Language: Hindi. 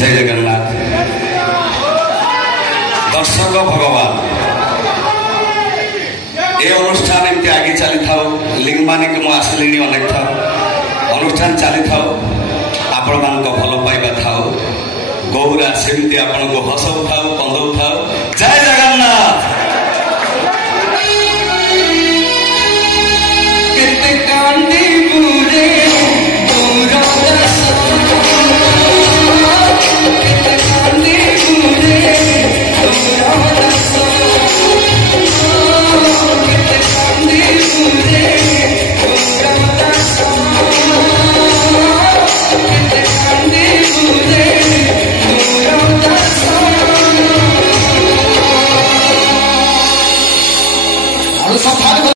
जय जगन्नाथ। दर्शक भगवान ए अनुष्ठान एमती आगे चली था लिंग मानिक मु आसिली अनेक था अनुष्ठान चली था आपण मान भल पाइबा था गौरा सेमती आपण को हसौ था कंदौ था। जय जगन्नाथ।